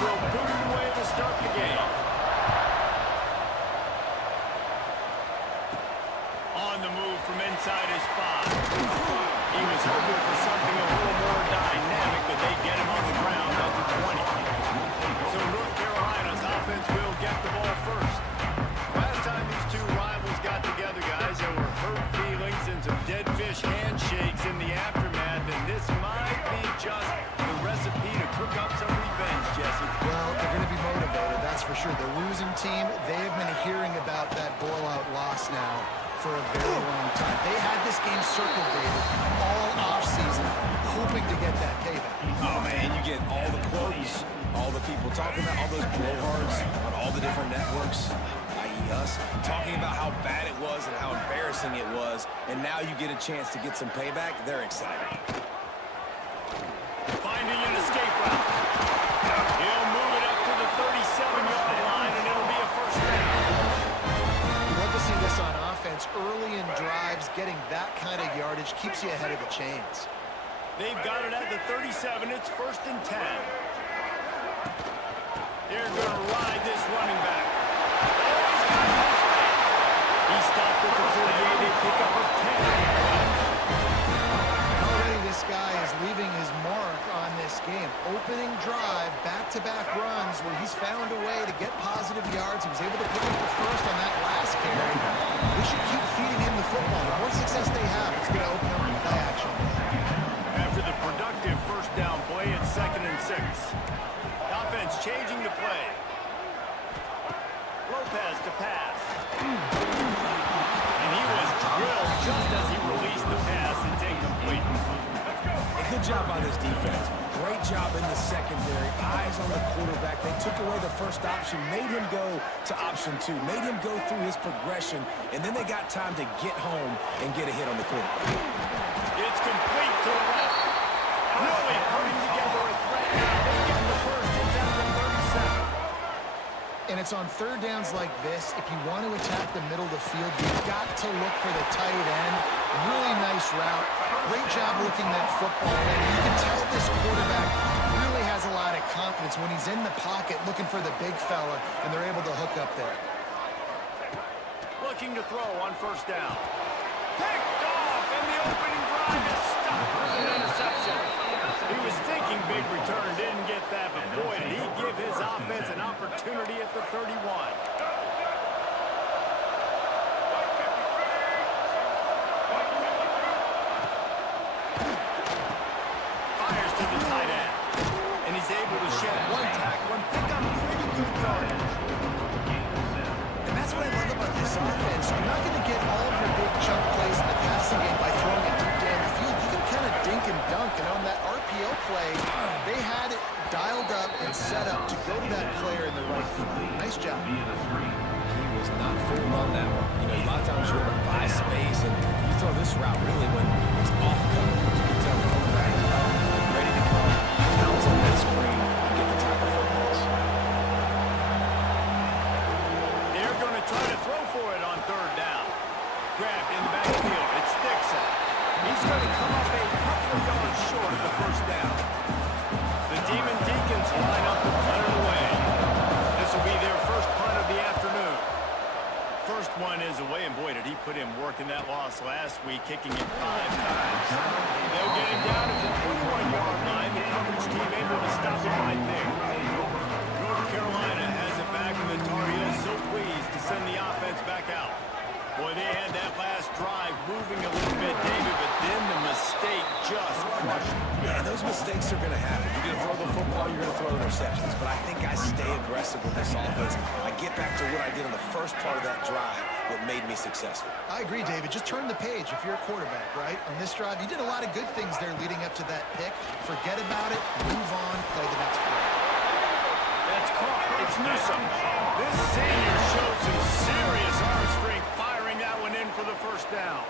will boot it away to start the game. On the move from inside his 5. He was hoping for something a little more dynamic, but they get him on the ground at the 20. So North Carolina's offense will get the ball first. Last time these two rivals got together, guys, there were hurt feelings and some dead fish handshakes in the aftermath, and this might be just the recipe to cook up some revenge, Jesse. Well, they're going to be motivated, that's for sure. The losing team, they have been hearing about that blowout loss now for a very long time. They had this game circled, David, all offseason, hoping to get that payback. Oh, man, you get all the quotes, all the people talking about all those blowhards on all the different networks, i.e. us, talking about how bad it was and how embarrassing it was, and now you get a chance to get some payback. They're excited. Finding an escape route. He'll move it up to the 37-yard line, and it'll be a first down. You love to see this on offense. Early in drives, getting that kind of yardage keeps you ahead of the chains. They've got it at the 37. It's 1st and 10. They're going to ride this running back. He stopped at the 48. They pick up a 10. Already this guy is leaving his mark on this game. Opening drive, back-to-back runs where he's found a way to get positive yards. He was able to pick up the first on that last carry. They should keep feeding him the football. The more success they have, it's going to open up the play action. After the productive first down play, it's 2nd and 6. Offense changing the play. Lopez to pass. And he was drilled just as he released the pass. It's incomplete. A good job on this defense. Great job in the secondary. Eyes on the quarterback. They took away the first option, made him go to option 2, made him go through his progression, and then they got time to get home and get a hit on the quarterback. It's complete to the left. Really putting together a threat now. They get the first. It's at the 37. And it's on third downs like this. If you want to attack the middle of the field, you've got to look for the tight end. Really nice route. Great job looking that football in. You can tell this quarterback really has a lot of confidence when he's in the pocket looking for the big fella, and they're able to hook up there. Looking to throw on first down. Picked off, and the opening drive is stopped with an interception. He was thinking big return, didn't get that, but boy, did he give his offense an opportunity at the 31. Fires to the tight end, and he's able to shed one tackle and pick up pretty good yardage. And that's what I love about this offense. You're not going to get all of your big chunk plays in the passing game by throwing it deep down the field. You can kind of dink and dunk, and on that RPO play, they had it dialed up and set up to go to that player in the right foot. Nice job. He was not fooled on that one. You know, a lot of times you're going to buy space, and you throw this route really when it's off cover. You can tell the quarterback is ready to come, pounce on that screen, and get the tackle for a loss. They're going to try to throw for it on third down. Grabbed in the backfield. It's Dixon. He's going to come up a couple of yards short of the first down. The Demon Deacons line up to punt it away. This will be their first punt of the afternoon. First one is away, and boy, did he put in work in that loss last week, kicking it 5 times. They'll get him down at the 21-yard line. The coverage team able to stop him right there. North Carolina has it back, and the Tar Heels so pleased to send the offense back out. Boy, they had that last drive moving a little bit, David, but then the mistake just crushed them. Yeah, those mistakes are going to happen. You're going to throw the football, you're going to throw interceptions. But I think I stay aggressive with this offense. I get back to what I did on the first part of that drive that made me successful. I agree, David. Just turn the page if you're a quarterback, right? On this drive, you did a lot of good things there leading up to that pick. Forget about it, move on, play the next play. That's caught. It's Newsom. This senior showed some serious arm strength, firing that one in for the first down.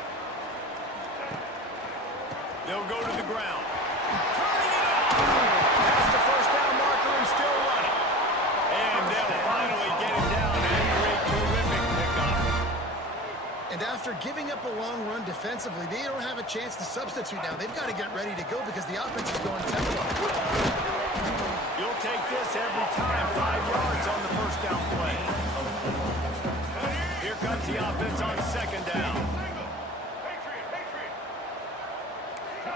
They'll go to the ground. Turning it up! Past the first down marker and still running. And they'll finally get him down after a terrific pickup. And after giving up a long run defensively, they don't have a chance to substitute now. They've got to get ready to go because the offense is going tempo. You'll take this every time. 5 yards on the first down play. Here comes the offense on second down.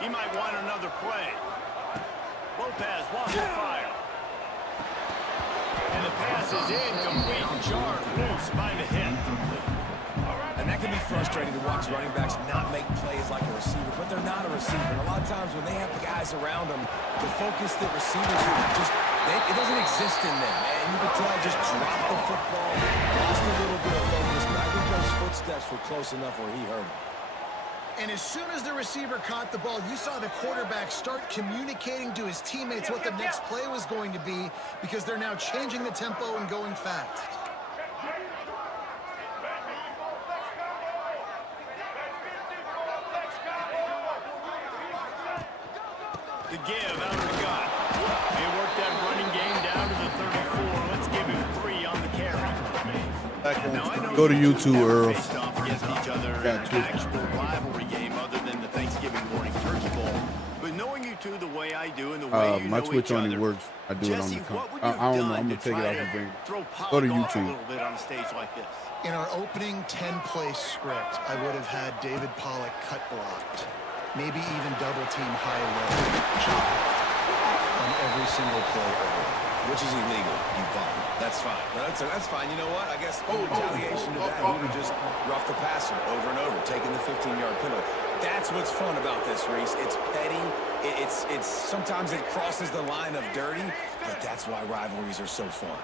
He might want another play. Lopez wants to fire. And the pass is incomplete. Jarred loose by the hit. And that can be frustrating to watch running backs not make plays like a receiver, but they're not a receiver. And a lot of times when they have the guys around them, the focus that receivers just, it doesn't exist in them. And you can tell just dropped the football, lost a little bit of focus, but I think those footsteps were close enough where he heard them. And as soon as the receiver caught the ball, you saw the quarterback start communicating to his teammates what the next play was going to be, because they're now changing the tempo and going fast. The give out of the gun. They work that running game down to the 34. Let's give him 3 on the carry. Now, I know Go to YouTube, Earl. faced off against each other in an actual rivalry game other than the Thanksgiving morning turkey bowl. But knowing you two the way I do and the way you my know Twitch each only other, works. I do Jesse, it on the what would I you have don't know. done I'm gonna to take it try off to and bring. throw Go to Pollock off a YouTube. little bit on a stage like this? In our opening 10-play script, I would have had David Pollock cut blocked, maybe even double team high-low chop on every single play ever. Which is illegal, you bum. That's fine. That's fine. You know what? I guess in retaliation to that, he would just rough the passer over and over, taking the 15-yard penalty. That's what's fun about this, Reese. It's petty. It's sometimes it crosses the line of dirty, but that's why rivalries are so fun.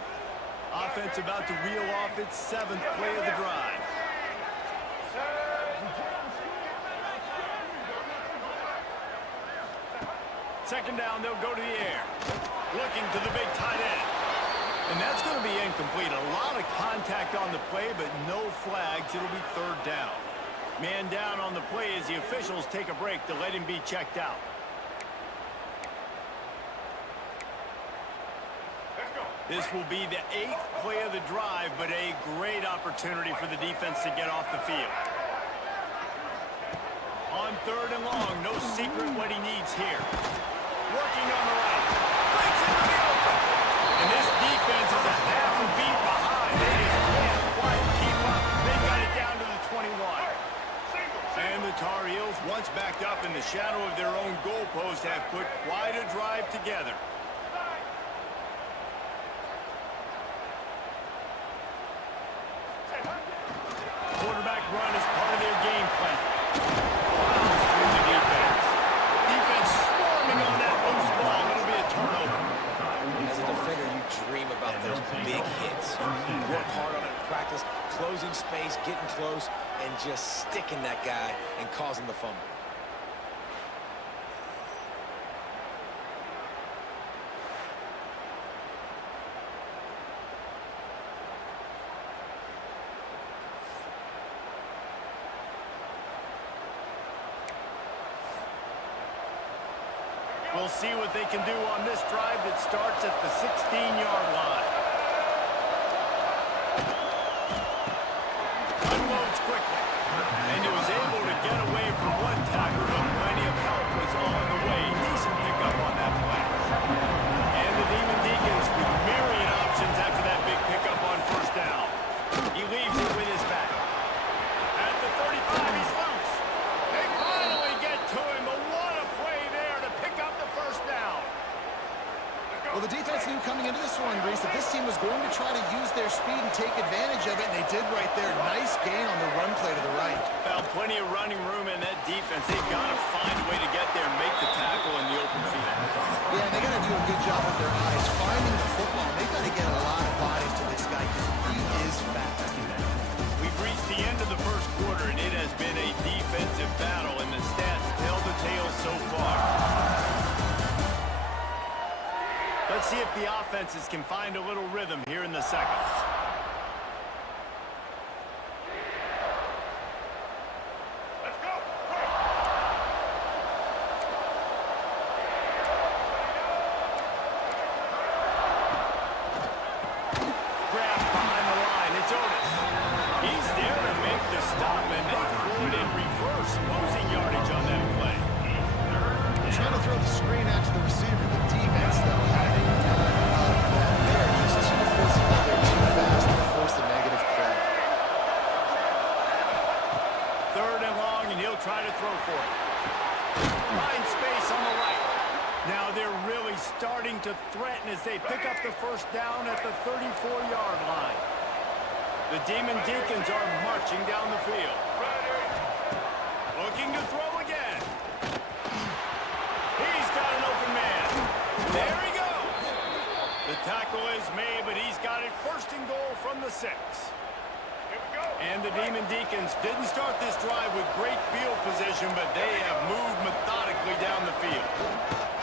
Offense about to reel off its 7th play of the drive. Second down, they'll go to the air. Looking to the big tight end. And that's going to be incomplete. A lot of contact on the play, but no flags. It'll be 3rd down. Man down on the play as the officials take a break to let him be checked out. This will be the 8th play of the drive, but a great opportunity for the defense to get off the field. On 3rd and long, no secret what he needs here. Working on the right. Breaks into the open. And this defense is a half a beat behind. They just can't quite keep up. They got it down to the 21. And the Tar Heels, once backed up in the shadow of their own goalpost, have put quite a drive together. Quarterback run is part of their game plan. Through the defense. Defense swarming on that loose ball. It'll be a turnover. As a defender, you dream about those big hits. You work hard on it in practice, closing space, getting close, and just sticking that guy and causing the fumble. We'll see what they can do on this drive that starts at the 16-yard line. Unloads quickly. And he was able to get away from one tackle, but plenty of help was on the way. Decent pickup on that play. And the Demon Deacons with myriad options after that big pickup on 1st down. He leaves it with his back. At the 35, he's loose. They finally get to him, but what a play there to pick up the 1st down. Well, the defense knew coming into this one, Reese, that this team was going to try to use their speed and take advantage of it, and they did right there. Nice gain on the run play to the right. Found plenty of running room in that defense. They've got to find a way to get there and make the tackle in the open field. Yeah, and they got to do a good job with their eyes finding the football. They've got to get a lot of bodies to this guy because he is fast. We've reached the end of the 1st quarter, and it has been a defensive battle, and the stats tell the tale so far. Let's see if the offenses can find a little rhythm here in the 2nd. Let's go. Grab behind the line. It's Otis. He's there to make the stop, and they threw it in reverse, losing yardage on that play. Trying to throw the screen out to the receiver. The defense, though, having none of that. They are just too physical. They're too fast to force a negative play. 3rd and long, and he'll try to throw for it. Find space on the right. Now they're really starting to threaten as they pick up the first down at the 34-yard line. The Demon Deacons are marching down the field. Looking to throw again. He's got an open man. There he goes. The tackle is made, but he's got it 1st and goal from the 6. And the Demon Deacons didn't start this drive with great field position, but they have moved methodically down the field.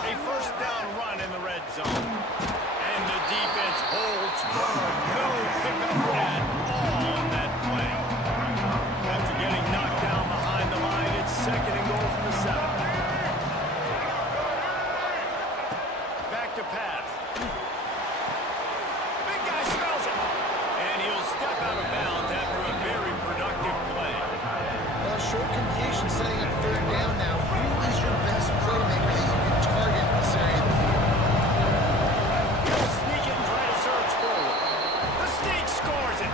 A 1st down run in the red zone. And the defense holds firm. No pickup at all on that play. After getting knocked down behind the line, it's 2nd and goal from the 7. Back to pass. Big guy smells it. And he'll step out of bounds after a very productive play. Well, short completion setting up 3rd down now. Who is your best playmaker that you can target in this area of the field? He'll sneak it and try to surge forward. The sneak scores it.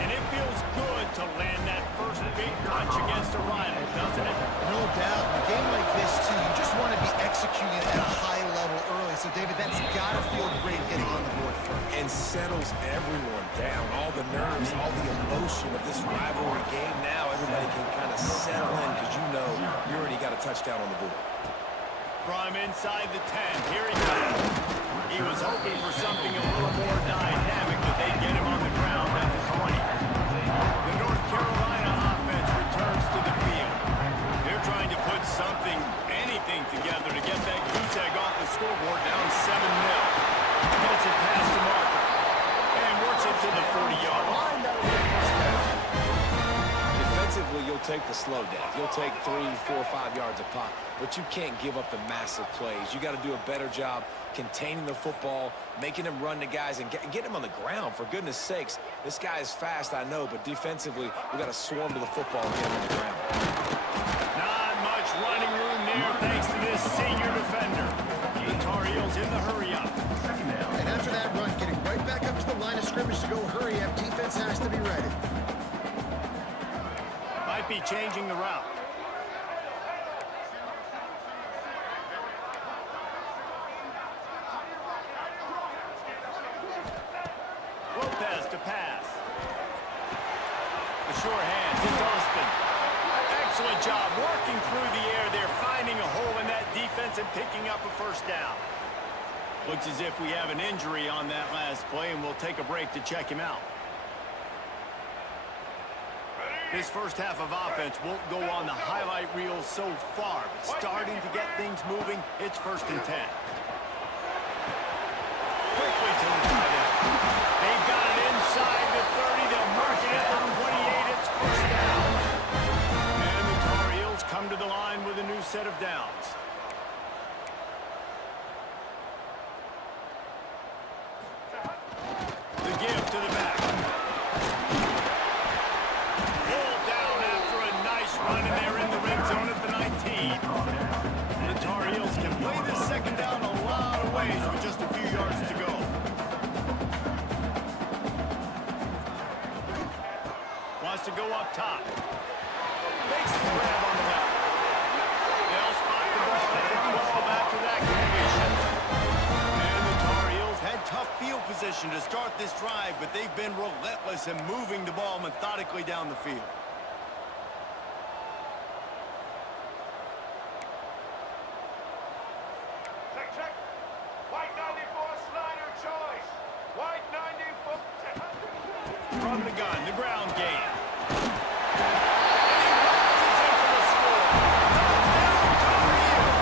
And it feels good to land that first big punch against a rival, doesn't it? No doubt. In a game like this, too, you just want to be executing at a high level early. So, David, that's got to feel great getting on the board first. And settles everyone down. All the nerves, all the emotion of this rivalry game now. Everybody can kind of settle in because you know you already got a touchdown on the board. From inside the 10, here he goes. He was hoping for something a little more dynamic, but they get him on the ground at the 20. The North Carolina offense returns to the field. They're trying to put something, anything together to get that goose egg off the scoreboard down 7-0. Gets it past the marker. And works it to the 40-yard line. That'll be a first down. Defensively, you'll take the slow down. You'll take 3, 4, 5 yards a pop, but you can't give up the massive plays. You got to do a better job containing the football, making him run to guys, and get him on the ground. For goodness sakes, this guy is fast, I know, but defensively, we got to swarm to the football and get him on the ground. Not much running room there thanks to this senior defender. The Tar Heels in the hurry-up. And after that run, getting right back up to the line of scrimmage to go hurry up, defense has to be ready. Might be changing the route. Lopez to pass. The sure hands, it's Austin. Excellent job working through the air there, finding a hole in that defense and picking up a first down. Looks as if we have an injury on that last play, and we'll take a break to check him out. This first half of offense won't go on the highlight reel so far, but starting to get things moving, it's 1st and 10. Quickly to the tight end. They've got it inside the 30. They'll mark it at the 28. It's 1st down. And the Tar Heels come to the line with a new set of downs. The give to the back. Run, and they're in the red zone at the 19. The Tar Heels can play this 2nd down a lot of ways with just a few yards to go. Wants to go up top. Makes the grab on the left. They'll spot the ball at the 12 after that completion. And the Tar Heels had tough field position to start this drive, but they've been relentless in moving the ball methodically down the field. From the gun, the ground game. And he rises in for the score. Touchdown, Tar Heels.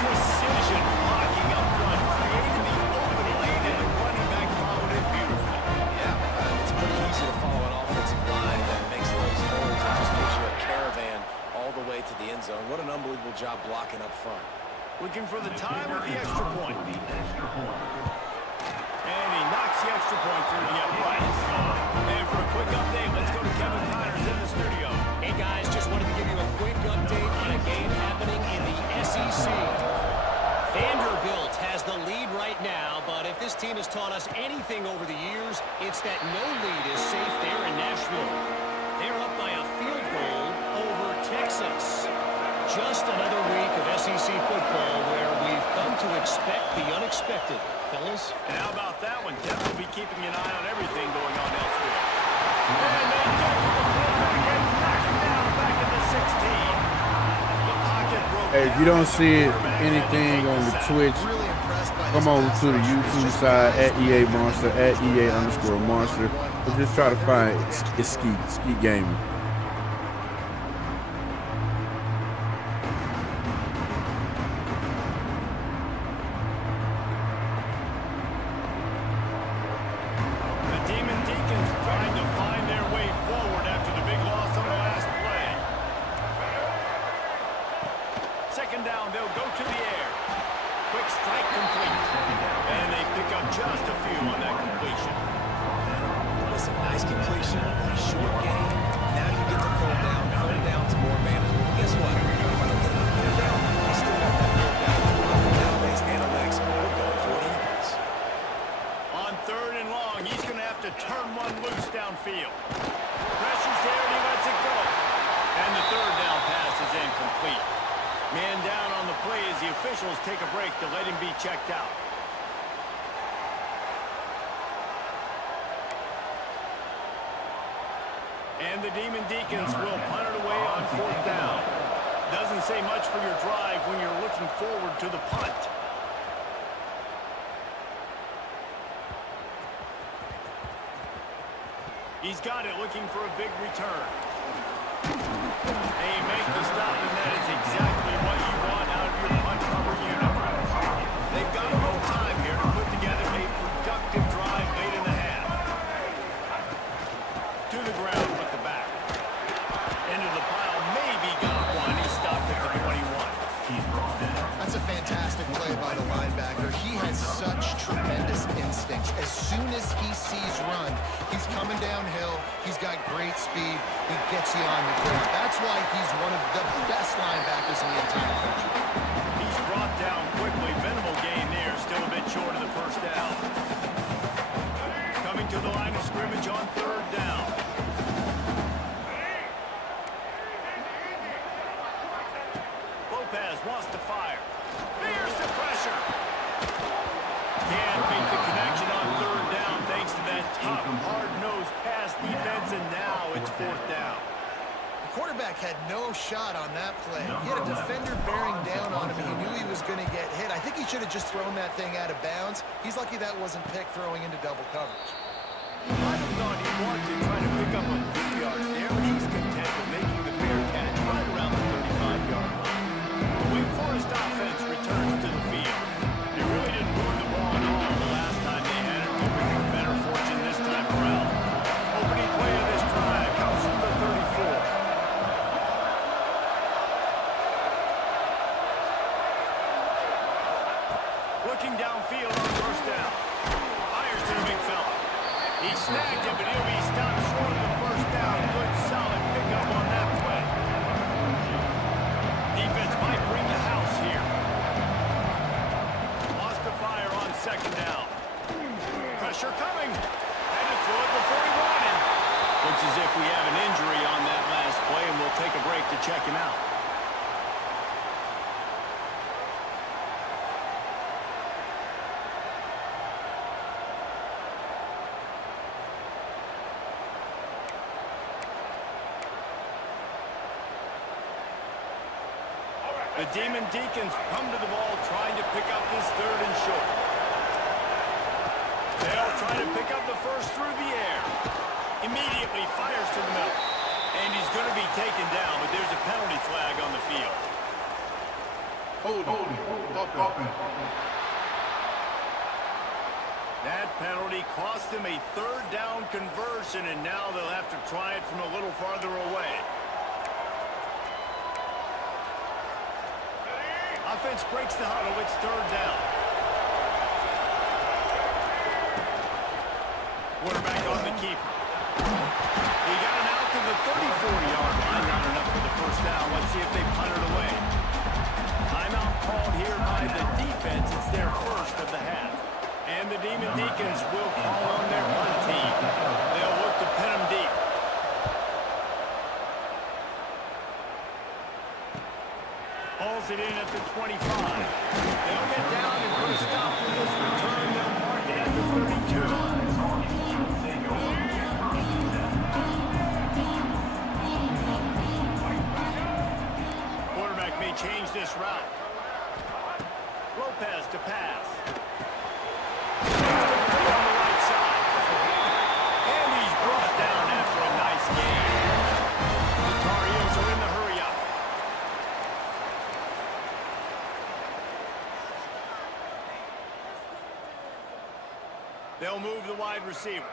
Precision blocking up front, created the open lane, and the running back followed it beautifully. Yeah, it's pretty easy to follow an offensive line that makes those holes and just gives you a caravan all the way to the end zone. What an unbelievable job blocking up front. Looking for the time with the extra point. And he knocks the extra point through the uprights. And for a quick update, let's go to Kevin Connors in the studio. Hey guys, just wanted to give you a quick update on a game happening in the SEC. if this team has taught us anything over the years, it's that no lead is safe there in Nashville. They're up by a field goal over Texas. Just another week of SEC football where we've come to expect the unexpected, fellas. And how about that one? Definitely be keeping an eye on everything going on elsewhere. And they get to the quarterback and knock him down back in the 16. The pocket broke. Hey, if you don't see anything on the Twitch, come over to the YouTube side at EA Monster, at EA_Monster. But just try to find it's Skeet Gaming. The Demon Deacons trying to find their way forward after the big loss on the last play. Second down, they'll go to the air. Quick strike complete. And they pick up just a few on that completion. Listen, nice completion, short game. Now you get the third down. Third down's more manageable. But guess what? If I don't get the third down, I still got that third down. Nowadays, analytics, we're going for it anyways. On third and long, he's going to have to turn one loose downfield. Pressure's there and he lets it go. And the third down pass is incomplete. Man down on the play as the officials take a break to let him be checked out. And the Demon Deacons will punt it away on fourth down. Doesn't say much for your drive when you're looking forward to the punt. He's got it, looking for a big return. They make the stop, and that is exactly what you want out of your punt cover unit. They've got a little time here to put together a productive drive late in the half. To the ground with the back. Into the pile, maybe got one. He stopped at the 21. That's a fantastic play by the linebacker. He has such tremendous instincts. As soon as he sees run, he's coming downhill. He's got great speed. He gets you on the ground. That's why he's one of the best linebackers in the entire country. He's brought down quickly. Minimal gain there. Still a bit short of the first down. Coming to the line of scrimmage on third down. Lopez wants to fire. Here's the pressure. Can't make the connection on third down thanks to that tough, hard-nosed pass defense, and now it's fourth down. The quarterback had no shot on that play. He had a defender bearing down on him. He knew he was going to get hit. I think he should have just thrown that thing out of bounds. He's lucky that wasn't picked throwing into double coverage. I thought he wanted to try to pick up a few yards there, but he's content with making the fair catch right around the 35-yard line. The Wake Forest offense returns to the field. They really didn't move the ball at all the last time they had it, hoping for better fortune this time around. Opening play of this drive comes from the 34. Looking downfield on first down. Fires to the big fella. He snagged it, but he'll be stopped short of the first down. Good, solid pickup on that play. Defense might bring the house here. Lost the fire on second down. Pressure coming. Had to throw it before he wanted. Looks as if we have an injury on that last play, and we'll take a break to check him out. The Demon Deacons come to the ball trying to pick up this third and short. They'll try to pick up the first through the air. Immediately fires to the middle. And he's going to be taken down, but there's a penalty flag on the field. That penalty cost him a third down conversion, and now they'll have to try it from a little farther away. Offense breaks the huddle. It's third down. Quarterback on the keeper. He got it out to the 34-yard line. Not enough for the first down. Let's see if they punt it away. Timeout called here by the defense. It's their first of the half. And the Demon Deacons will call on their punt team. They'll look to pin them deep. Hauls it in at the 25. They'll get down and put a stop to this return. They'll mark it at the 32. Quarterback may change this route. Lopez to pass. On the right side. And he's brought down after a nice game. The Tar Heels are in the hurry up. They'll move the wide receiver.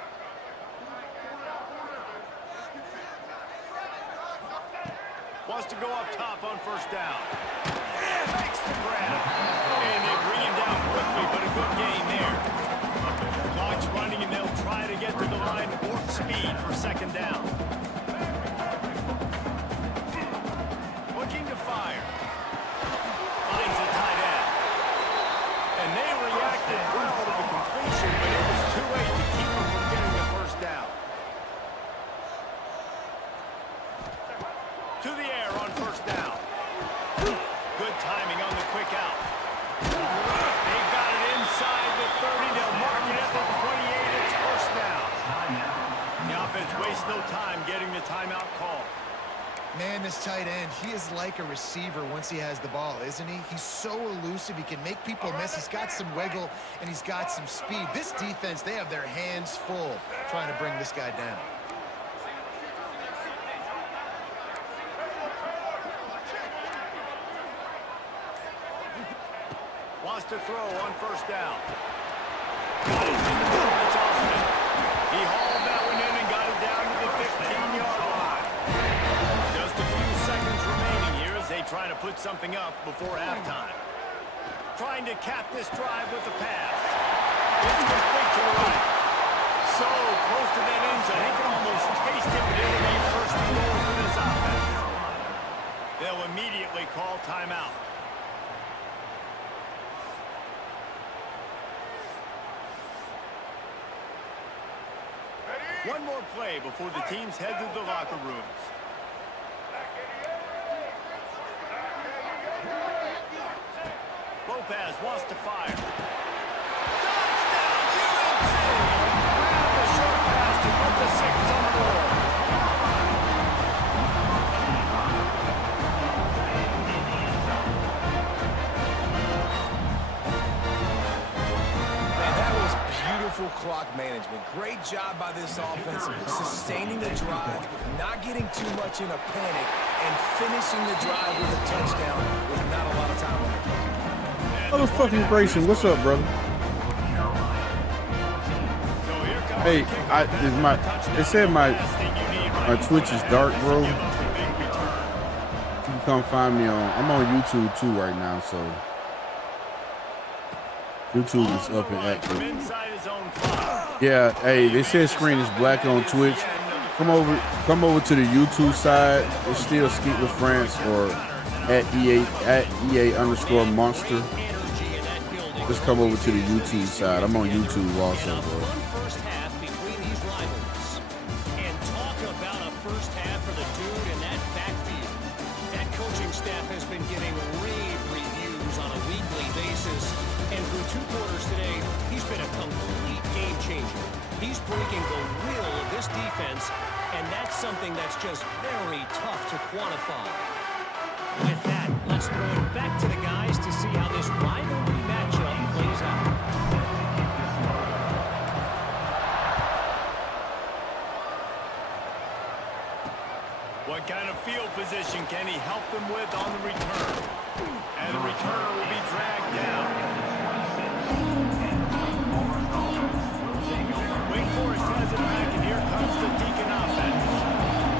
Wants to go up top on first down. Makes the grab. And they bring him down quickly, but a good gain there. Clock's running, and they'll try to get to the line warp speed for second down. Looking to fire. Finds the tight end. And they reacted well to the completion, but it was too late to keep them from getting the first down. To the air on first down. Good timing on the quick out. They've got it inside the 30. They'll mark it at the 28. It's first down. The offense wastes no time getting the timeout call. Man, this tight end, he is like a receiver once he has the ball, isn't he? He's so elusive. He can make people miss. He's got some wiggle, and he's got some speed. This defense, they have their hands full trying to bring this guy down. Wants to throw on first down. Got it. That's Austin. He hauled that one in and got it down to the 15-yard line. Just a few seconds remaining here as they try to put something up before halftime. Trying to cap this drive with the pass. It's complete to the right. So close to that end zone. He can almost taste it, but it'll be first and goal for this offense. They'll immediately call timeout. One more play before the teams head to the locker rooms. Lopez wants to fire. Touchdown, UNC! Grab the short pass to put the 6 on the board. Beautiful clock management. Great job by this offense, sustaining the drive, not getting too much in a panic, and finishing the drive with a touchdown with not a lot of time on the clock. Motherfucking Grayson, what's up, brother? Hey, they said my Twitch is dark, bro. You can come find me I'm on YouTube too right now, so YouTube is up and active. Yeah, hey, they said screen is black on Twitch. Come over to the YouTube side. It's still Skeet with France or at EA _monster. Just come over to the YouTube side. I'm on YouTube also, bro. First half between these rivals. And talk about a first half for the dude in that backfield. That coaching staff has been getting rave reviews on a weekly basis. And through 2 quarters today, he's been a complete game changer. He's breaking the will of this defense, and that's something that's just very tough to quantify. With that, let's throw it back to the guys to see how this rivalry matchup plays out. What kind of field position can he help them with on the return? And the returner will be dragged down. Wake Forest has it back, and here comes the Deacon offense.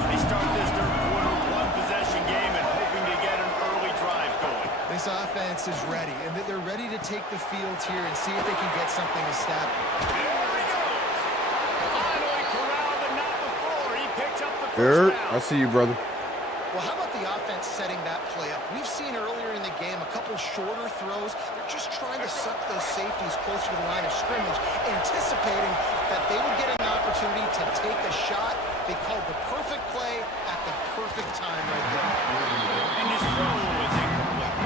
They start this third quarter one-possession game and hoping to get an early drive going. This offense is ready, and they're ready to take the field here and see if they can get something established. There he goes. Finally corralled, and not before. He picks up the first Third, down. I see you, brother. Well, how about the offense setting that play up. We've seen earlier in the game a couple shorter throws. They're just trying to suck those safeties closer to the line of scrimmage, anticipating that they would get an opportunity to take a shot. They called the perfect play at the perfect time right there. And his throw was incomplete.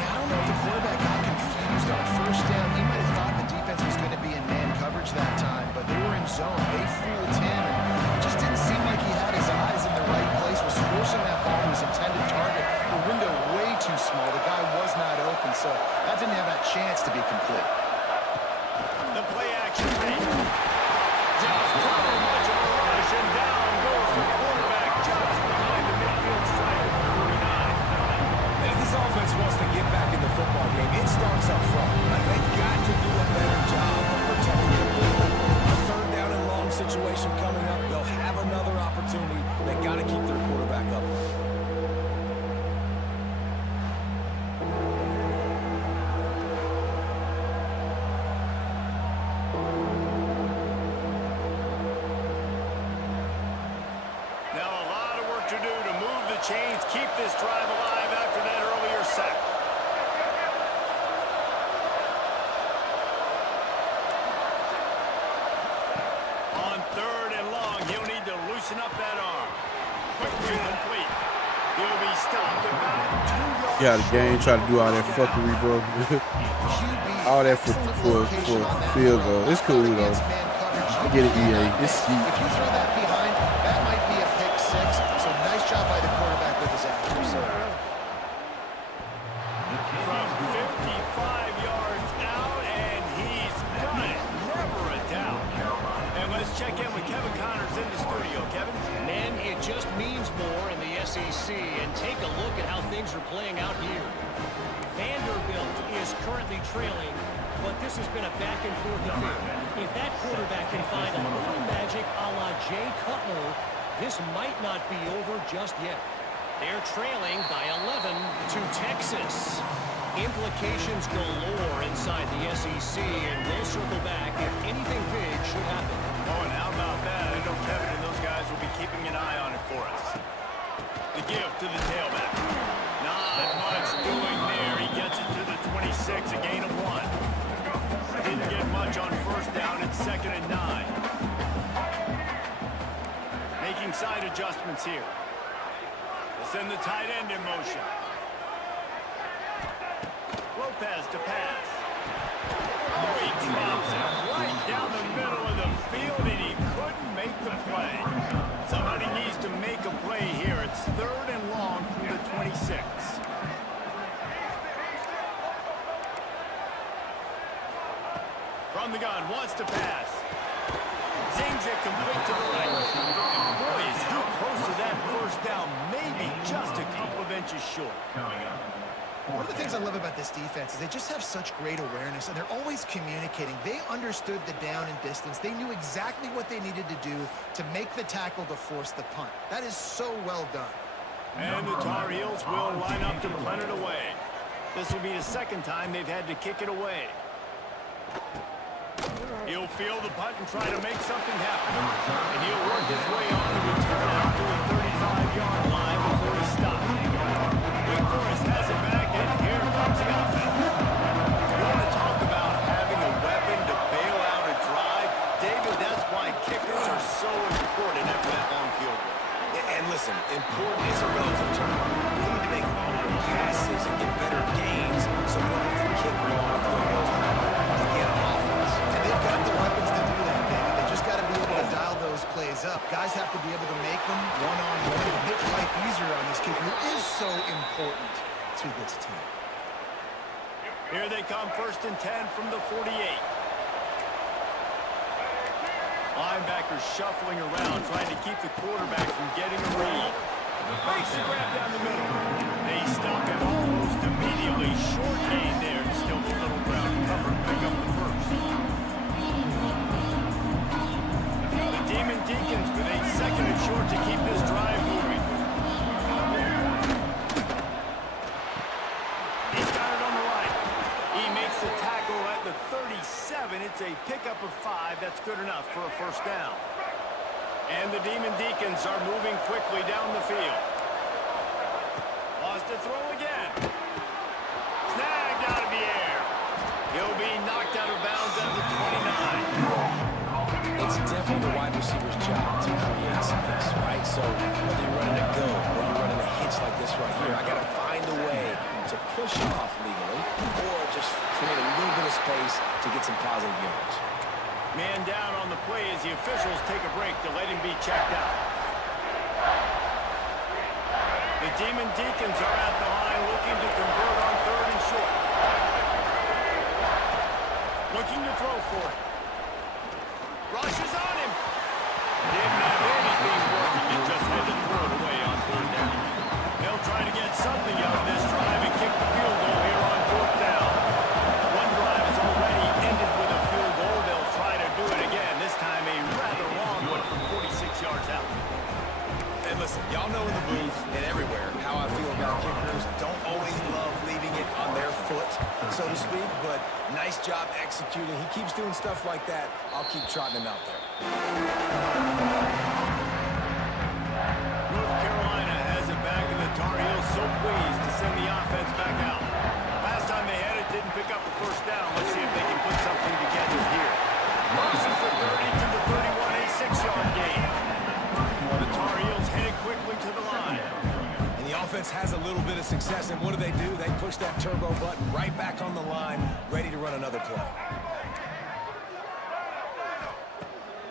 Yeah, I don't know if the quarterback got confused on first down. He might have thought the defense was going to be in man coverage that time, but they were in zone. They fooled him, and just didn't seem like he had his eyes in the right place, was forcing that ball to his intended target. The window way too small. The guy was not open, so that didn't have that chance to be complete. The play action fake. Just too much of a rush, and down goes the quarterback just behind the midfield striker at 49. And if this offense wants to get back in the football game, it starts up front. Like, they've got to do a better job of protecting the ball. A third down and long situation coming up. They'll have another opportunity. They got to keep their quarterback up. Now a lot of work to do to move the chains, keep this drive alive after that earlier sack. On third and long, he'll need to loosen up that arm. Quickly complete. He'll be stopped about 2 yards. Yeah, the game try to do all that fuckery, bro. All that for field goal. It's cool though. I get it, EA. It's steep. If you throw that behind, that might be a pick six. So nice job by the quarterback with his accuracy. From 55 yards out, and he's got it. Never a doubt. And let's check in with Kevin Connors in the studio. Kevin? Man, it just means more in the SEC, and take a look at how things are playing out here. Vanderbilt is currently trailing, but this has been a back-and-forth affair. If that quarterback can find a little magic a la Jay Cutler, this might not be over just yet. They're trailing by 11 to Texas. Implications galore inside the SEC, and we'll circle back if anything big should happen. Oh, and how about that? I know Kevin and those guys will be keeping an eye on it for us. The give to the tailback. Not much doing there. He gets it to the 26, a gain of 1. Didn't get much on first down. It's 2nd and 9. Making side adjustments here. They send the tight end in motion. Lopez to pass. Oh, he drops it right down the middle of the field, and he couldn't make the play. Somebody needs to make a play here. It's 3rd and long from the 26. From the gun, wants to pass. Zings it complete to the right. And boy, is he close to that first down. Maybe just a couple of inches short. One of the things I love about this defense is they just have such great awareness, and they're always communicating. They understood the down and distance. They knew exactly what they needed to do to make the tackle to force the punt. That is so well done. And the Tar Heels will line up to punt it away. This will be the 2nd time they've had to kick it away. He'll field the punt and try to make something happen. And he'll work his way on to return out to the 35-yard line before he stops. Wake Forest has it back, and here comes the offense. You want to talk about having a weapon to bail out a drive? David, that's why kickers are so important after that long field goal. And listen, important is a relative term. We need to make longer passes and get better gains so we don't have to kick long field goals to get an offense. And they've got the weapons to do that, David. They just got to be able to dial those plays up. Guys have to be able to make them one-on-one to make life easier on this kicker, who is so important to this team. Here they come, 1st and 10 from the 48. Linebackers shuffling around, trying to keep the quarterback from getting a read. Makes the grab down the middle. They stop him almost immediately. Short gain there. Still a little ground to cover. Pick up the first. The Demon Deacons with a 2nd and short to keep this drive moving. He's got it on the right. He makes the tackle at the 37. It's a pickup of 5. That's good enough for a first down. And the Demon Deacons are moving quickly down the field. to throw again. Snagged out of the air. He'll be knocked out of bounds at the 29. It's definitely the wide receiver's job to create space, right? So whether you're running a go or you're running a hitch like this right here, I got to find a way to push off legally or just create a little bit of space to get some positive yards. Man down on the play as the officials take a break to let him be checked out. The Demon Deacons are at the line looking to convert on 3rd and short. Looking to throw for it. Rushes on him. Didn't have anything working. He just had to throw it away on 3rd down. They'll try to get something out of this drive and kick the field goal here on 4th down. One drive has already ended with a field goal. They'll try to do it again. This time a rather long one from 46 yards out. And listen, y'all know in the booth and everywhere how I feel about kickers. Don't always love leaving it on their foot, so to speak, but nice job executing. He keeps doing stuff like that. I'll keep trotting him out there. North Carolina has it back, and the Tar Heels so pleased to send the offense back out. Last time they had it, didn't pick up the 1st down. Let's see if they can put something together here. Crosses the 30 to the 31, a 6-yard gain. The Tar Heels headed quickly to the line. And the offense has a little bit of success, and what do? They push that turbo button right back on the line, ready to run another play.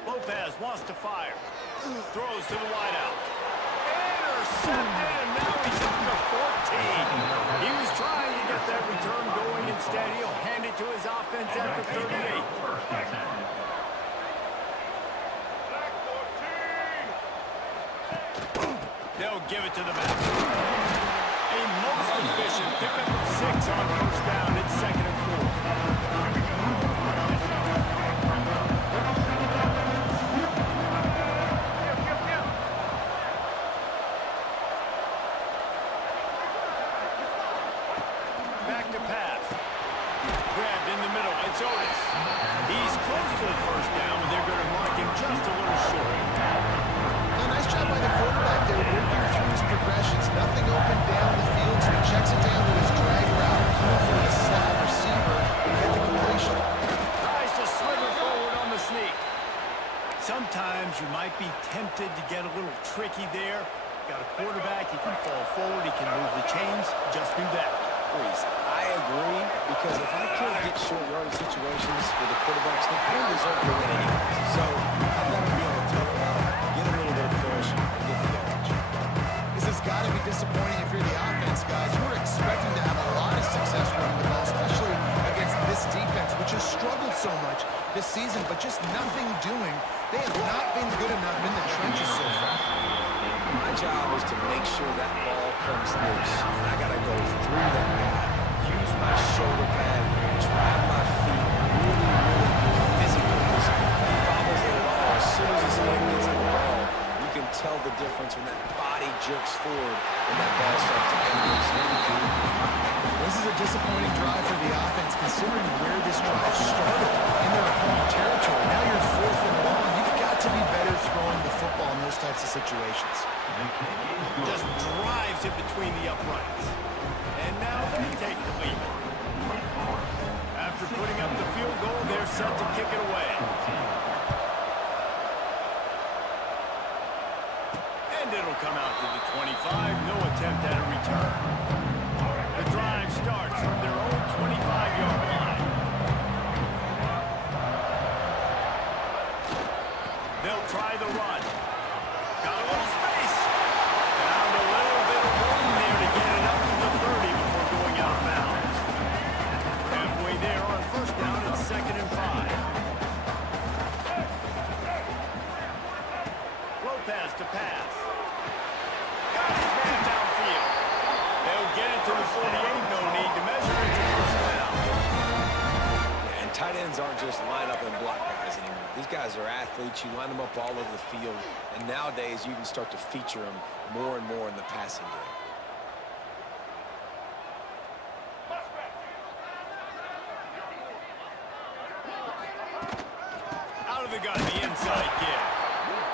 Lopez wants to fire. Throws to the wideout. Intercepted, and now he's up to 14. He was trying to get that return going. Instead, he'll hand it to his offense at the 38. They'll give it to the back. A most efficient pickup of 6 on 1st down. It's 2nd and 4. Back to pass. Grabbed in the middle. It's Otis. He's close to the 1st down, but they're going to mark him just a little short. Nice job by the quarterback there, working through his progressions. Nothing open down the field, so he checks it down with his drag route, going for the slot receiver and get the completion. Tries to slither forward on the sneak. Sometimes you might be tempted to get a little tricky there. Got a quarterback, he can fall forward, he can move the chains. Just do that. Reese, I agree, because if I can't get short yardage situations with a quarterback sneak, I don't deserve to win anyways. So I've got to be able to tough it out, get a little bit of push, and get the yardage. This has got to be disappointing if you're the offense, guys. You were expecting to have a lot of success running the ball, especially against this defense, which has struggled so much this season, but just nothing doing. They have not been good enough in the trenches so far. My job is to make sure that ball comes loose. I got to go through that guy, use my shoulder pad, drive my feet, really be physical. Because he bobbles it at all. As soon as his hand gets to the ball, you can tell the difference when that body jerks forward and that ball starts to get loose. This is a disappointing drive for the offense, considering where this drive started in their opponent territory. Now you're 4th and long. You've got to be better throwing the football in those types of situations. Just drives it between the uprights. And now they take the lead. After putting up the field goal, they're set to kick it away. And it'll come out to the 25. No attempt at a return. The drive starts from their own 25-yard line. They'll try the run. Got a little space. Found a little bit of room there to get it up to the 30 before going out of bounds. Halfway there on 1st down, it's 2nd and 5. Lopez to pass. Got his man downfield. They'll get it to the 48. No need to measure it to 1st down. Yeah, and tight ends aren't just line up and block guys anymore. These guys are athletes. You line them up all over the field. And nowadays, you can start to feature them more and more in the passing game. Out of the gun, the inside kick.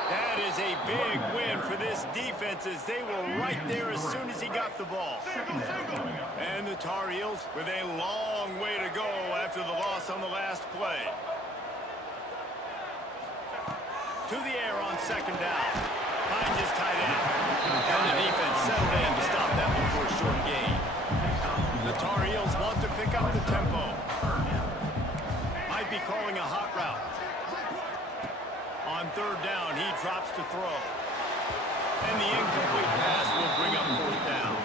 That That is a big win for this defense as they were right there as soon as he got the ball. And the Tar Heels with a long way to go after the loss on the last play. To the air on second down. Finds his tight end. And the defense settled in to stop that one for a short gain. The Tar Heels want to pick up the tempo. Might be calling a hot route. On third down, he drops to throw. And the incomplete pass will bring up fourth down.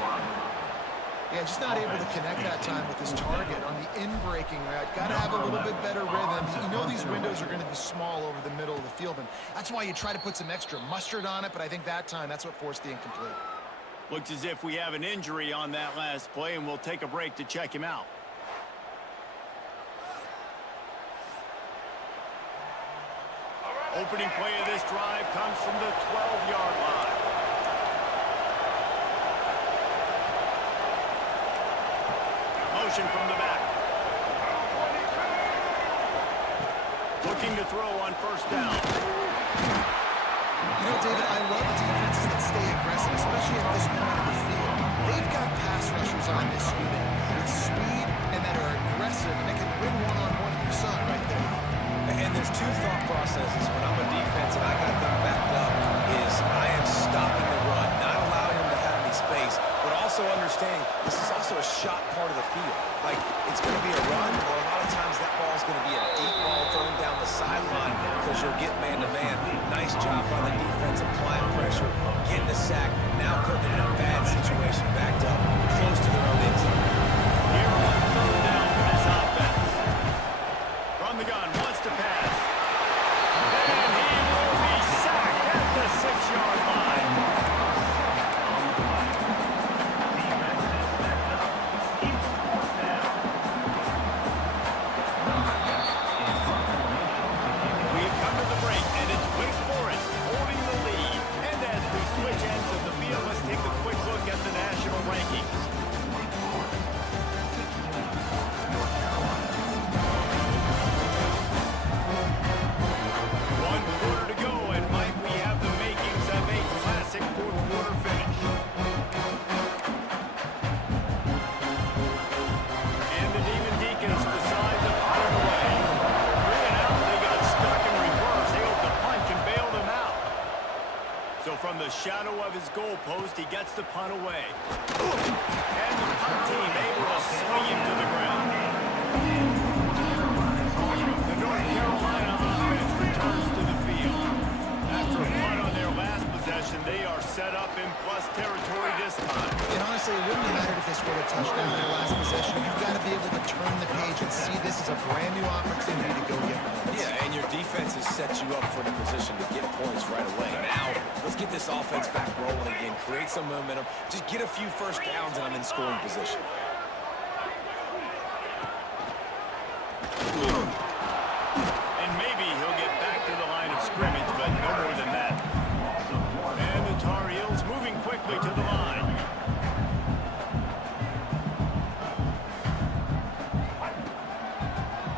Yeah, just not able to connect that time with his target on the in-breaking route. Got to have a little bit better rhythm. You know these windows are going to be small over the middle of the field, and that's why you try to put some extra mustard on it, but I think that time, that's what forced the incomplete. Looks as if we have an injury on that last play, and we'll take a break to check him out. Opening play of this drive comes from the 12-yard line. Motion from the back. Looking to throw on first down. You know, David, I love defenses that stay aggressive, especially at this point of the field. They've got pass rushers on this unit with speed and that are aggressive and that can win one-on-one. You saw it right there. And there's two thought processes when I'm a defense and I got them backed up is I am stopping the run, not allowing them to have any space, but also understanding this is also a shot part of the field. Like, it's going to be a run, or a lot of times that ball is going to be a deep ball thrown down the sideline because you'll get man-to-man. Nice job by the defense applying pressure, getting the sack, now putting them in a bad situation, backed up, close to their own end zone. Here on third down for this offense. From the gun, wants to pass. And he will be sacked at the 6-yard line. We've come to the break, and it's Wake Forest holding the lead. And as we switch ends of the field, let's take a quick look at the national rankings. From the shadow of his goal post, he gets the punt away. And the punt team able to swing him to the ground. The North Carolina offense returns to the field. After a punt on their last possession, they are set up in plus territory this time. And honestly, it wouldn't have mattered if they scored a touchdown in their last possession. You've got to be able to turn the page and see this as a brand new opportunity to go get points. Yeah, and your defense has set you up for the position to get points right away. Now, let's get this offense back rolling again, create some momentum, just get a few first downs, and I'm in scoring position. And maybe he'll get back to the line of scrimmage, but no more than that. And the Tar Heels moving quickly to the line.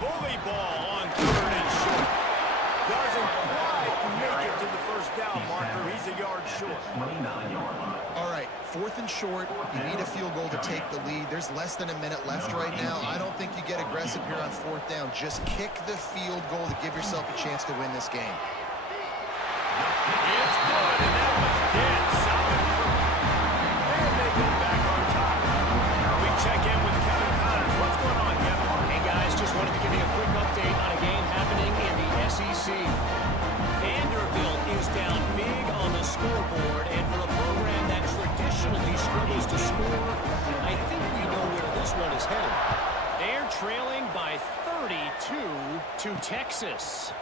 Bully ball on third and short. Doesn't quite make it to the first down marker. He's a yard short. All right, fourth and short. You need a field goal to take the lead. There's less than a minute left right now. I don't think you get aggressive here on fourth down. Just kick the field goal to give yourself a chance to win this game. It's good, and that was dead solid. And they go back on top. We check in with Kevin Connors. What's going on, Kevin? Hey, guys, just wanted to give you a quick update on a game happening in the SEC. Vanderbilt is down big on the scoreboard, and for a program that traditionally struggles to score, I think we know where this one is headed. They're trailing by 32 to Texas.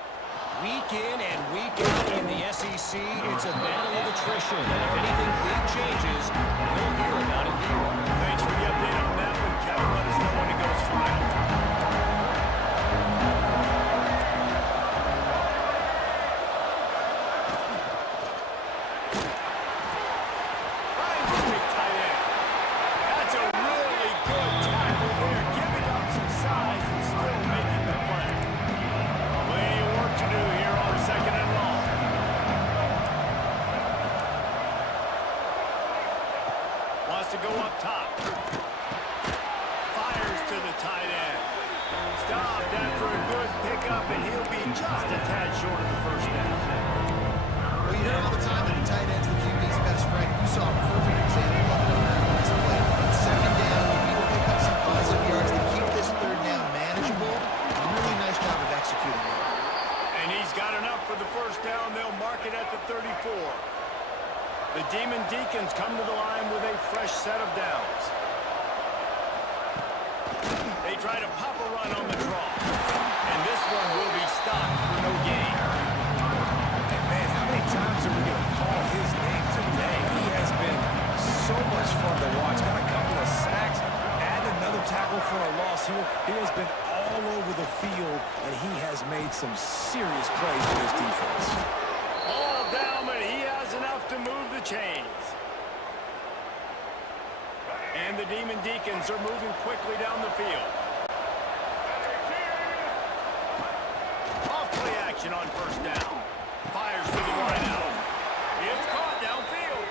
Week in and week out in the SEC, it's a battle of attrition. And if anything big changes, we'll hear about it here. Thanks for the update on that one, Kevin. Let us know when it goes final. That's a really good tackle there, giving up some size and still making the play. Plenty of work to do here on second and long. just a tad short of the first down. Well, you hear all the time that the tight end's the QB's best friend. You saw a perfect example of it on that last play. On second down, you need to pick up some positive yards to keep this third down manageable. Really nice job of executing it. And he's got enough for the first down. They'll mark it at the 34. The Demon Deacons come to the line with a fresh set of downs. They try to pop a run on the draw. And this one will be stopped for no gain. And man, how many times are we going to call his name today? He has been so much fun to watch. Got a couple of sacks, add another tackle for a loss here. He has been all over the field, and he has made some serious plays for this defense. All down, but he has enough to move the chains. And the Demon Deacons are moving quickly down the field. Off play action on first down. Fires to the line out. It's caught downfield.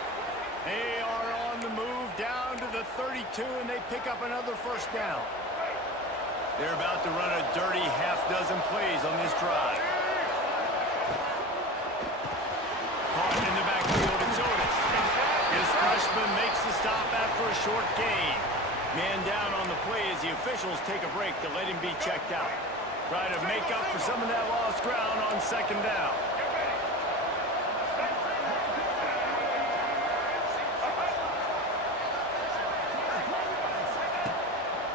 They are on the move down to the 32, and they pick up another first down. They're about to run a dirty half-dozen plays on this drive. Caught in the backfield, it's Otis. His freshman makes the stop after a short gain. Man down on the play as the officials take a break to let him be checked out. Try to make up for some of that lost ground on second down.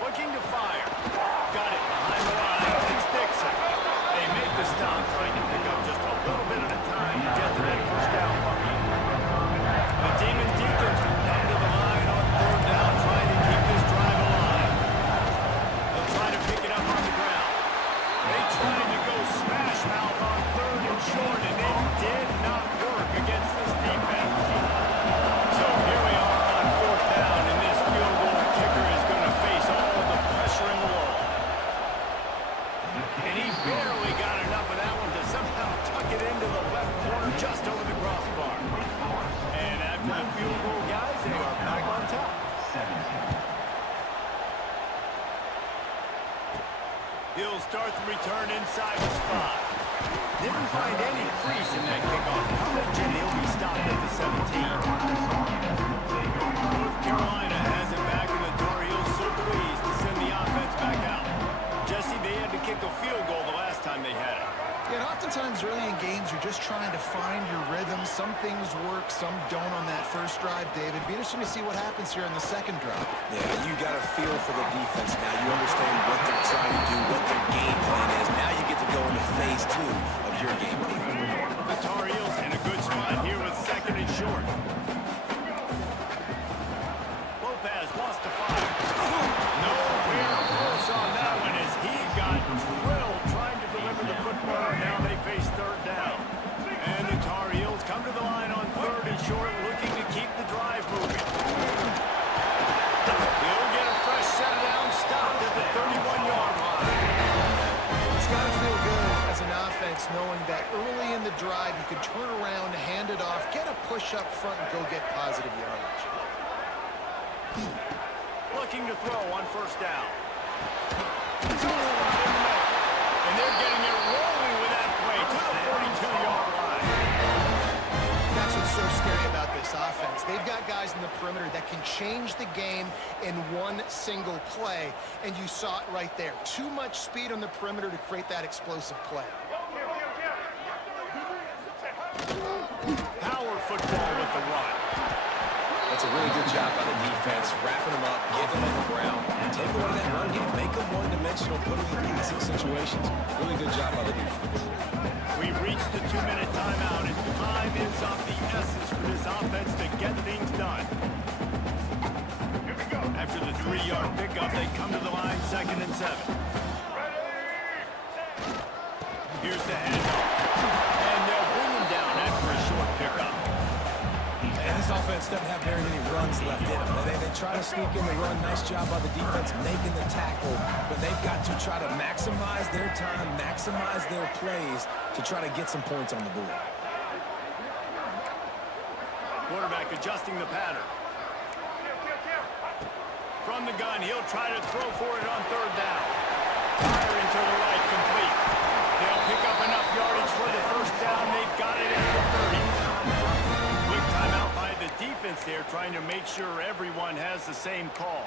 Looking to fire. Got it behind the line. It's Dixon. They make the stop, trying to pick up just a little bit at a time to get to that first down bucket. The Demon Deacons come to the line on third down, trying to keep this drive alive. They'll try to pick it up on the ground. They tried to go smash mouth on third and short, and it did not work against this defense. So here we are on fourth down, and this field goal kicker is going to face all of the pressure in the world. And he barely got enough of that one to somehow tuck it into the left corner just over the crossbar. And after the field goal, guys, they are back on top. He'll start the return inside the spot. Didn't find any crease in that kickoff coverage, and he'll be stopped at the 17. North Carolina has it back, and the Tar Heels so pleased to send the offense back out. Jesse, they had to kick a field goal the last time they had it. Yeah, and oftentimes early in games, you're just trying to find your rhythm. Some things work, some don't on that first drive, David. Be interesting to see what happens here in the second drive. Yeah, you got a feel for the defense now. You understand what they're trying to do, what their game plan is. Now you get to go into phase 2 of your game plan. The Tar Heels in a good spot here with second and short. Lopez wants to fire. Nowhere close on that one as he got drilled trying to deliver the football. Now they face third down. And the Tar Heels come to the line on third and short, looking to keep the drive moving. They'll get a fresh set down, stopped at the 31-yard line. It's got to feel good as an offense knowing that early in the drive you can turn around, hand it off, get a push up front, and go get positive yardage. Looking to throw on first down. And they're getting it rolling with that play to the 42-yard line. That's what's so scary about this offense. They've got guys in the perimeter that can change the game in one single play, and you saw it right there. Too much speed on the perimeter to create that explosive play. Power football with the run. That's a really good job by the defense, wrapping them up, getting them on the ground, take away that run game, make them one-dimensional, put them in passing situations. Really good job by the defense. We've reached the 2-minute timeout, and time is of the essence for this offense to get things done. After the 3-yard pickup, they come to the line, second and 7. Here's the handoff, and they'll bring him down after a short pickup. And this offense doesn't have very many runs left in them. They try to sneak in the run. Nice job by the defense making the tackle. But they've got to try to maximize their time, maximize their plays to try to get some points on the board. Quarterback adjusting the pattern. From the gun, he'll try to throw for it on third down. Firing to the right, complete. They'll pick up enough yardage for the first down. They've got it at the 30. Quick timeout by the defense there, trying to make sure everyone has the same call.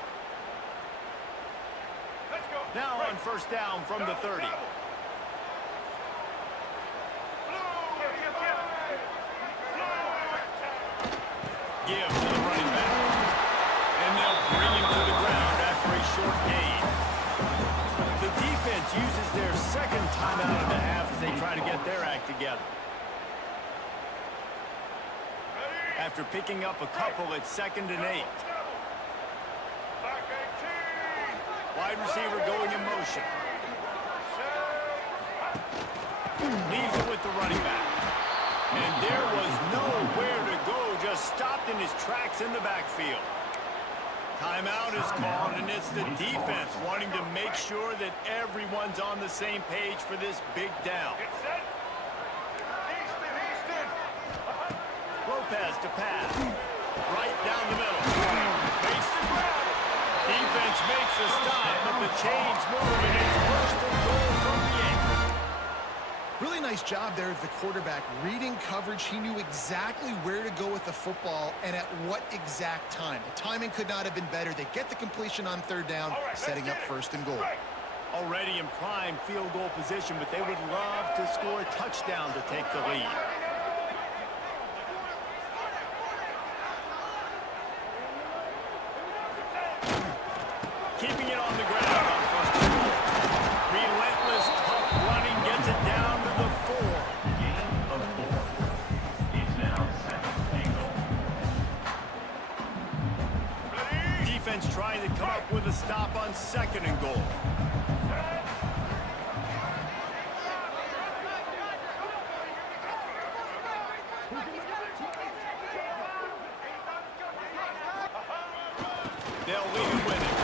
Now on first down from the 30. Give to the running back. And they'll bring him to the ground after a short gain. The defense uses their second timeout of the half as they try to get their act together. After picking up a couple, it's 2nd and 8. Wide receiver going in motion. Leaves it with the running back. And there was nowhere to go, just stopped in his tracks in the backfield. Timeout is called, and it's the defense wanting to make sure that everyone's on the same page for this big down. Lopez to pass. Right down the middle. Makes the grab. Defense makes a stop, but the chain's moving. It's 1st and goal from the 8. Really nice job there of the quarterback. Reading coverage, he knew exactly where to go with the football and at what exact time. The timing could not have been better. They get the completion on 3rd down, setting up 1st and goal. Already in prime field goal position, but they would love to score a touchdown to take the lead. Keeping it on the ground on 1st and goal. Relentless, tough running gets it down to the 4. Defense trying to come up with a stop on 2nd and goal. They'll leave it with him.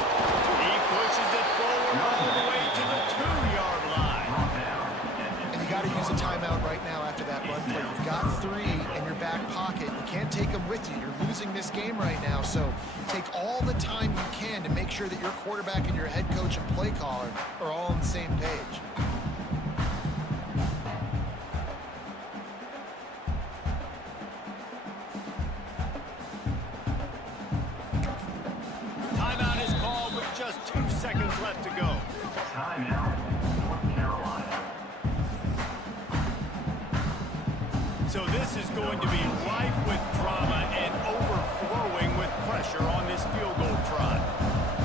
He pushes it forward all the way to the 2-yard line. And you got to use a timeout right now after that run play. You've got 3 in your back pocket. You can't take them with you. You're losing this game right now, so take all the time you can to make sure that your quarterback and your head coach and play caller are all on the same page. Timeout is called with just 2 seconds left to go. Timeout, North Carolina. So this is going to be rife with drama and overflowing with pressure on this field goal try.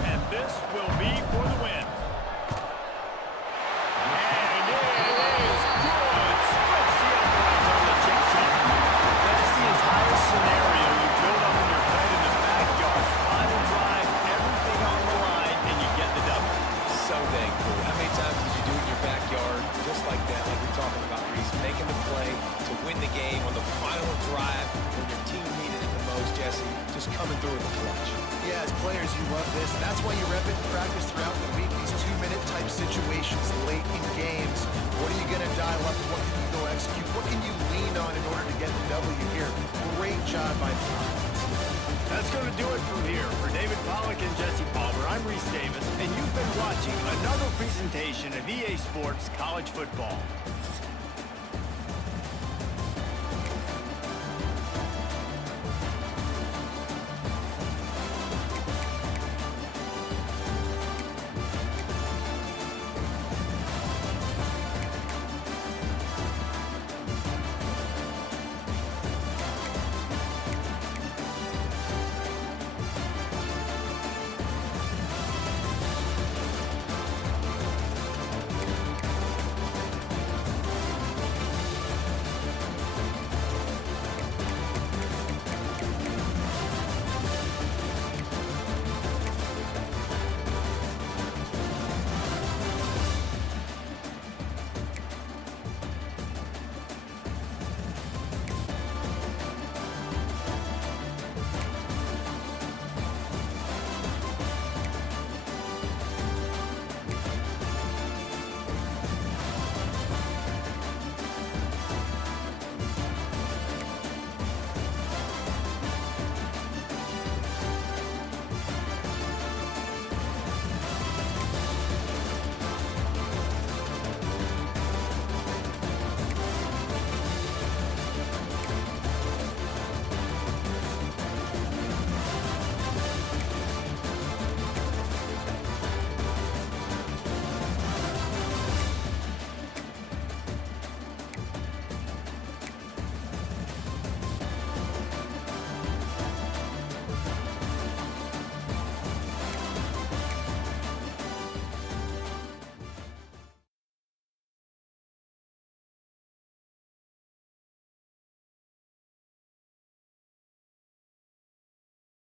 And this will be for the win. And it is good. Splits the uprights on the chip shot. That's the entire scenario you build up in your head in the backyard. Final drive, everything on the line, and you get the W. So dang cool. How many times did you do it in your backyard just like that, like we're talking about, Reese? Making the play to win the game on the final drive when your team needed it the most, Jesse. Just coming through in the clutch. Yeah, as players, you love this. That's why you rep it in practice throughout the week. These 2-minute type situations late in games. What are you going to dial up? What can you go execute? What can you lean on in order to get the W here? Great job by the offense. That's going to do it from here. For David Pollack and Jesse Palmer, I'm Reese Davis, and you've been watching another presentation of EA Sports College Football.